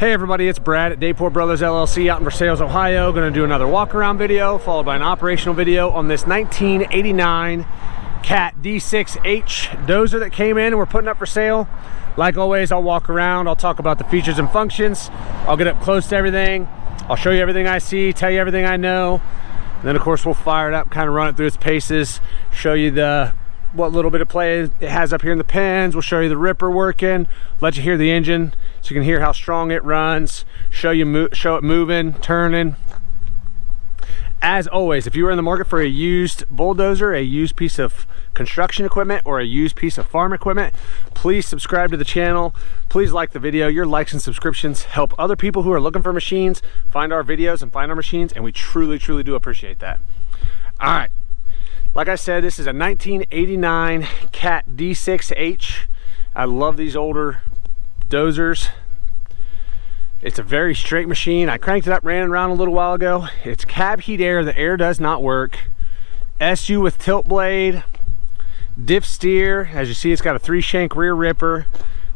Hey everybody, it's Brad at Dayport Brothers LLC out in Versailles, Ohio. Going to do another walk around video followed by an operational video on this 1989 Cat D6H Dozer that came in and we're putting up for sale. Like always, I'll walk around, I'll talk about the features and functions, I'll get up close to everything, I'll show you everything I see, tell you everything I know, and then of course we'll fire it up, kind of run it through its paces, show you what little bit of play it has up here in the pins. We'll show you the Ripper working, let you hear the engine so you can hear how strong it runs, show it moving, turning. As always, if you are in the market for a used bulldozer, a used piece of construction equipment, or a used piece of farm equipment, please subscribe to the channel. Please like the video. Your likes and subscriptions help other people who are looking for machines find our videos and find our machines, and we truly do appreciate that. All right. Like I said, this is a 1989 Cat D6H. I love these older dozers. It's a very straight machine. I cranked it up, ran it around a little while ago. It's cab heat air. The air does not work. SU with tilt blade. Diff Steer. As you see, it's got a 3-shank rear ripper.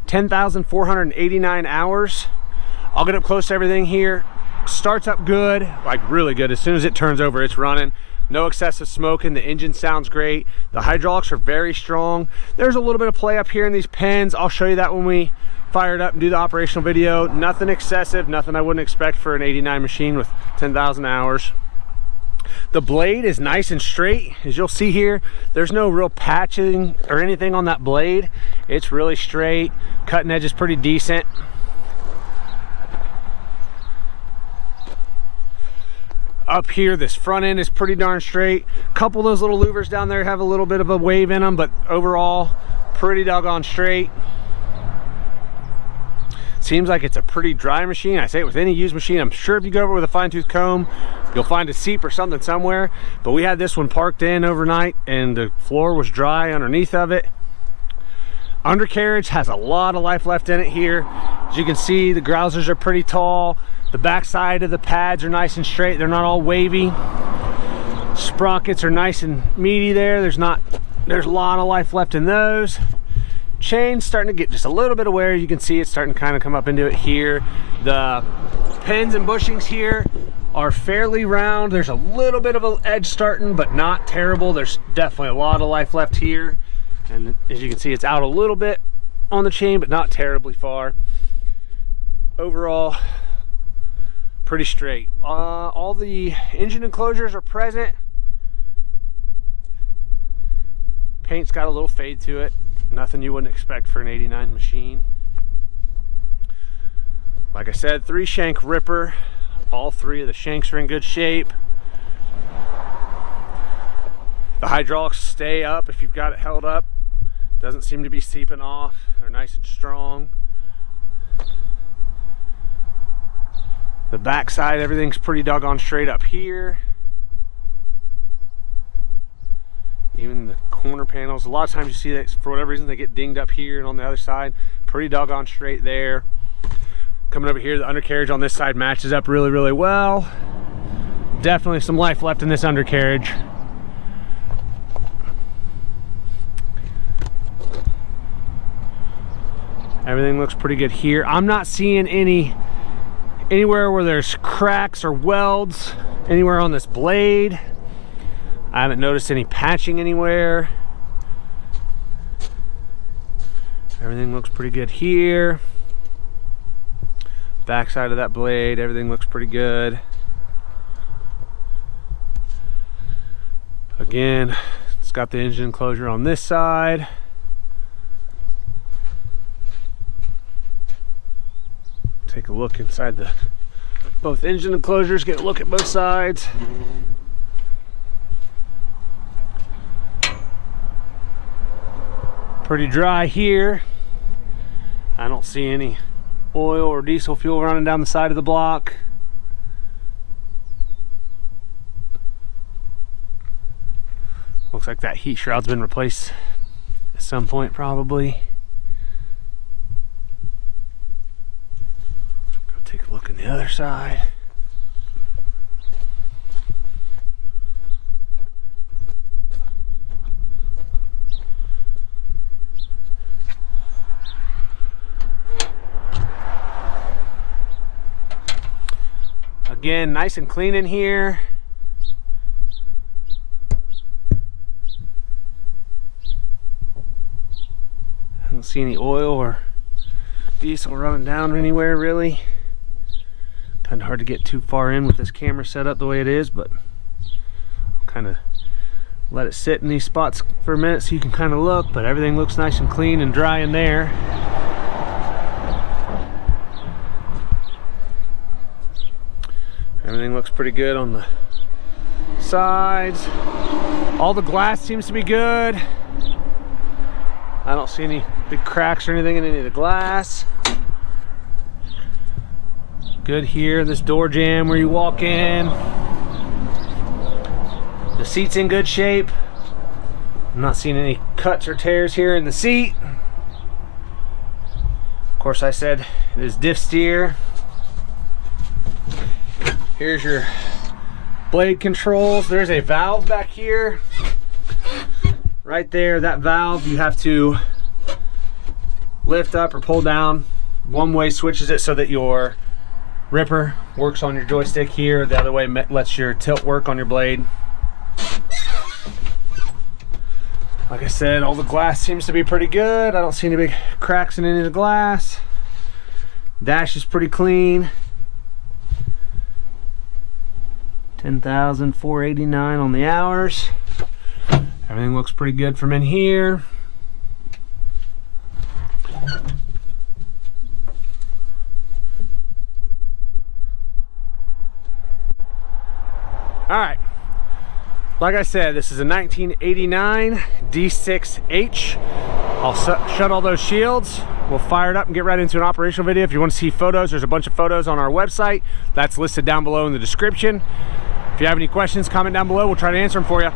10,489 hours. I'll get up close to everything here. Starts up good, like really good. As soon as it turns over, it's running. No excessive smoking. The engine sounds great. The hydraulics are very strong. There's a little bit of play up here in these pins. I'll show you that when we fire it up and do the operational video. Nothing excessive, nothing I wouldn't expect for an 89 machine with 10,000 hours. The blade is nice and straight. As you'll see here, there's no real patching or anything on that blade. It's really straight. Cutting edge is pretty decent. Up here, this front end is pretty darn straight. A couple of those little louvers down there have a little bit of a wave in them, but overall, pretty doggone straight. Seems like it's a pretty dry machine. I say it with any used machine. I'm sure if you go over with a fine-tooth comb, you'll find a seep or something somewhere. But we had this one parked in overnight, and the floor was dry underneath of it. Undercarriage has a lot of life left in it here. As you can see, the grousers are pretty tall. The back side of the pads are nice and straight. They're not all wavy. Sprockets are nice and meaty there. There's a lot of life left in those. Chain's starting to get just a little bit of wear. You can see it's starting to kind of come up into it here. The pins and bushings here are fairly round. There's a little bit of an edge starting, but not terrible. There's definitely a lot of life left here. And as you can see, it's out a little bit on the chain, but not terribly far. Overall, pretty straight. All the engine enclosures are present. Paint's got a little fade to it. Nothing you wouldn't expect for an 89 machine. Like I said, 3-shank ripper. All 3 of the shanks are in good shape. The hydraulics stay up if you've got it held up. Doesn't seem to be seeping off. They're nice and strong. The back side, everything's pretty doggone straight up here. Even the corner panels, a lot of times you see that for whatever reason they get dinged up here, and on the other side, pretty doggone straight there. Coming over here, the undercarriage on this side matches up really well. Definitely some life left in this undercarriage. Everything looks pretty good here. I'm not seeing anywhere where there's cracks or welds anywhere on this blade. I haven't noticed any patching anywhere. Everything looks pretty good here. Back side of that blade, everything looks pretty good. Again, it's got the engine enclosure on this side. Take a look inside both engine enclosures, get a look at both sides. Pretty dry here. I don't see any oil or diesel fuel running down the side of the block. Looks like that heat shroud's been replaced at some point probably. Go take a look on the other side. Again, nice and clean in here. I don't see any oil or diesel running down anywhere really. Kind of hard to get too far in with this camera set up the way it is, but I'll kind of let it sit in these spots for a minute so you can kind of look, but everything looks nice and clean and dry in there. Everything looks pretty good on the sides. All the glass seems to be good. I don't see any big cracks or anything in any of the glass. Good here, this door jamb where you walk in. The seat's in good shape. I'm not seeing any cuts or tears here in the seat. Of course, I said it is Diff Steer. Here's your blade controls. There's a valve back here. Right there, that valve you have to lift up or pull down. One way switches it so that your Ripper works on your joystick here. The other way lets your tilt work on your blade. Like I said, all the glass seems to be pretty good. I don't see any big cracks in any of the glass. Dash is pretty clean. 10,489 on the hours. Everything looks pretty good from in here. All right, like I said, this is a 1989 D6H. I'll shut all those shields. We'll fire it up and get right into an operational video. If you want to see photos, there's a bunch of photos on our website. That's listed down below in the description. If you have any questions, comment down below. We'll try to answer them for you.